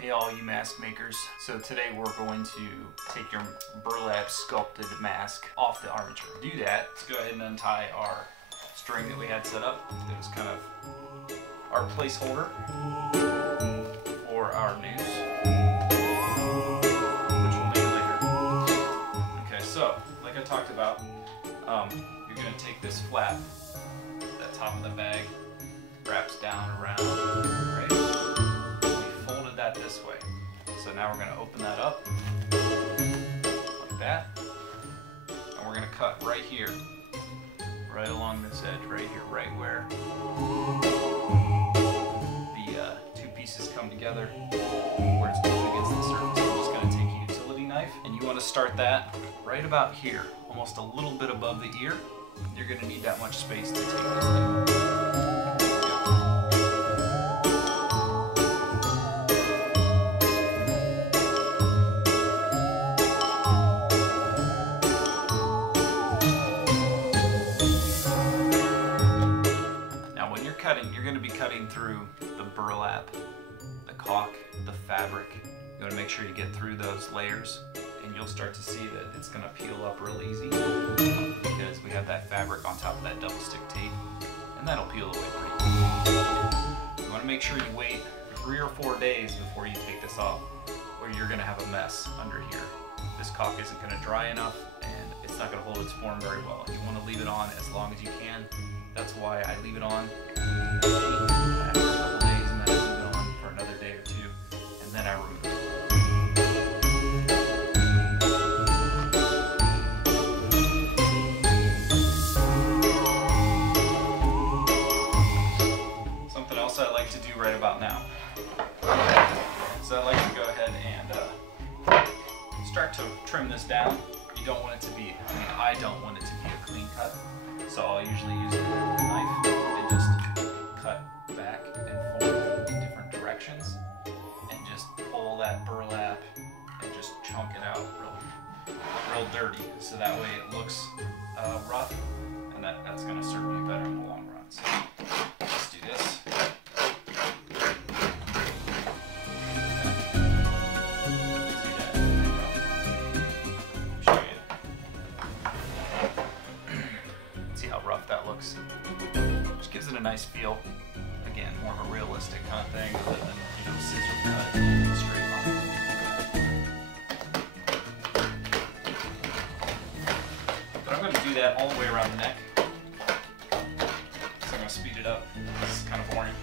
Hey all you mask makers. So today we're going to take your burlap sculpted mask off the armature. To do that, let's go ahead and untie our string that we had set up. It was kind of our placeholder for our noose, which we'll make later. Okay, so like I talked about, you're going to take this flap, that top of the bag, wraps down around, right? We folded that this way. So now we're going to open that up, like that, and we're going to cut right here, right along this edge, right here, right where the two pieces come together, where it's going against the surface. I'm just going to take a utility knife, and you want to start that right about here, almost a little bit above the ear. You're going to need that much space to take this thing. You're going to be cutting through the burlap, the caulk, the fabric. You want to make sure you get through those layers, and you'll start to see that it's going to peel up real easy because we have that fabric on top of that double stick tape, and that'll peel away pretty easy. You want to make sure you wait 3 or 4 days before you take this off, or you're going to have a mess under here. This caulk isn't going to dry enough, and it's not going to hold its form very well. You want to leave it on as long as you can. That's why I leave it on after a couple days, and then I leave it on for another day or two, and then I remove it. Something else I like to do right about now is I like to go ahead and start to trim this down. You don't want it to be, I don't want it to be a clean cut. So I'll usually use a knife and just cut back and forth in different directions and just pull that burlap and just chunk it out real dirty, so that way it looks rough, and that's going to serve you better in the long run. So let's do this. Which gives it a nice feel. Again, more of a realistic kind of thing rather than, scissor cut and straight line. But I'm going to do that all the way around the neck. So I'm going to speed it up. This is kind of boring.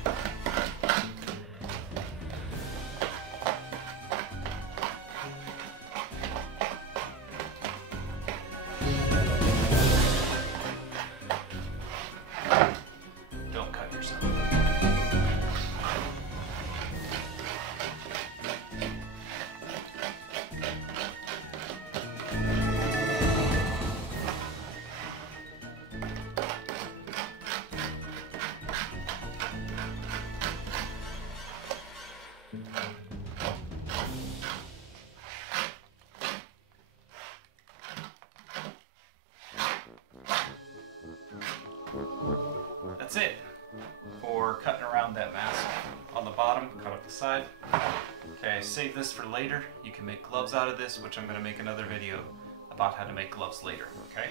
That's it for cutting around that mask. On the bottom, cut up the side. Okay, save this for later. You can make gloves out of this, which I'm going to make another video about how to make gloves later, okay?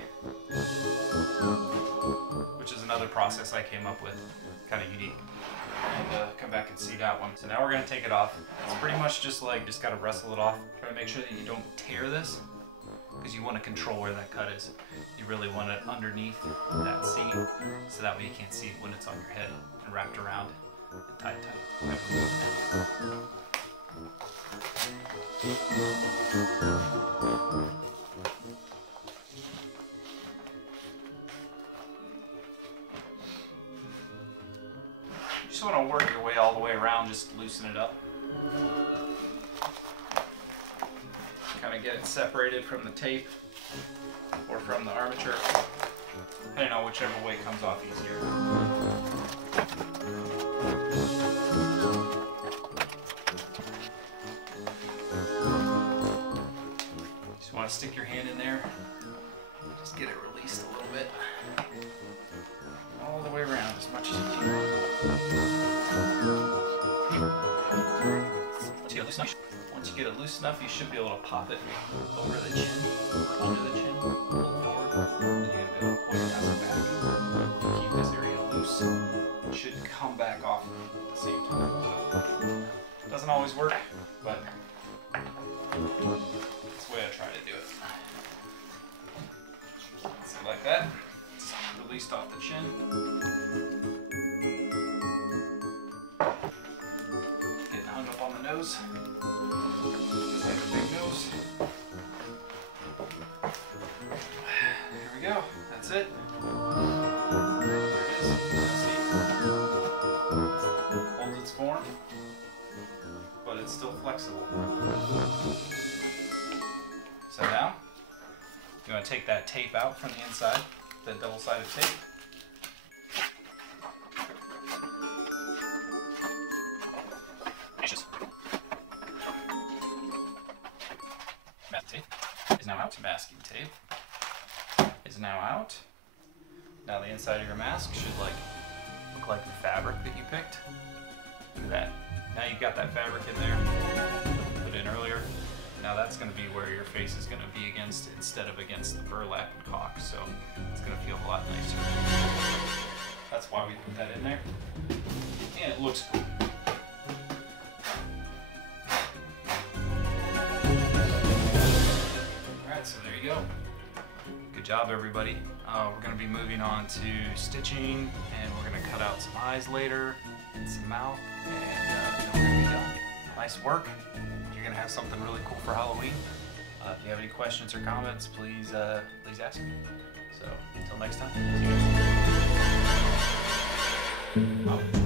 Which is another process I came up with, kind of unique. And come back and see that one. So now we're going to take it off. It's pretty much just got to wrestle it off. Try to make sure that you don't tear this, because you want to control where that cut is. You really want it underneath that seam, so that way you can't see it when it's on your head and wrapped around and tied tight. You just want to work your way all the way around, just loosen it up. Kind of get it separated from the tape or from the armature, depending on whichever way it comes off easier. Just want to stick your hand in there, just get it released a little bit, all the way around as much as you can. So yeah, loosen you get it loose enough, you should be able to pop it over the chin, or under the chin, pull it forward, and you're going to be able to point it out back. Keep this area loose. It should come back off at the same time. So, it doesn't always work, but that's the way I try to do it. So like that, it's released off the chin. Getting hung up on the nose. Just like a big nose. Here we go. That's it. There it is. See? It holds its form, but it's still flexible. So now, you want to take that tape out from the inside, that double-sided tape. Masking tape is now out. Masking tape is now out. Now the inside of your mask should look like the fabric that you picked. Look at that. Now you've got that fabric in there. Put in earlier. Now that's going to be where your face is going to be against instead of against the burlap and caulk, so it's going to feel a lot nicer. That's why we put that in there, and it looks cool. Alright, so there you go. Good job, everybody. We're going to be moving on to stitching, and we're going to cut out some eyes later, and some mouth, and then we're going to be done. Nice work. You're going to have something really cool for Halloween. If you have any questions or comments, please ask me. So, until next time, see you guys.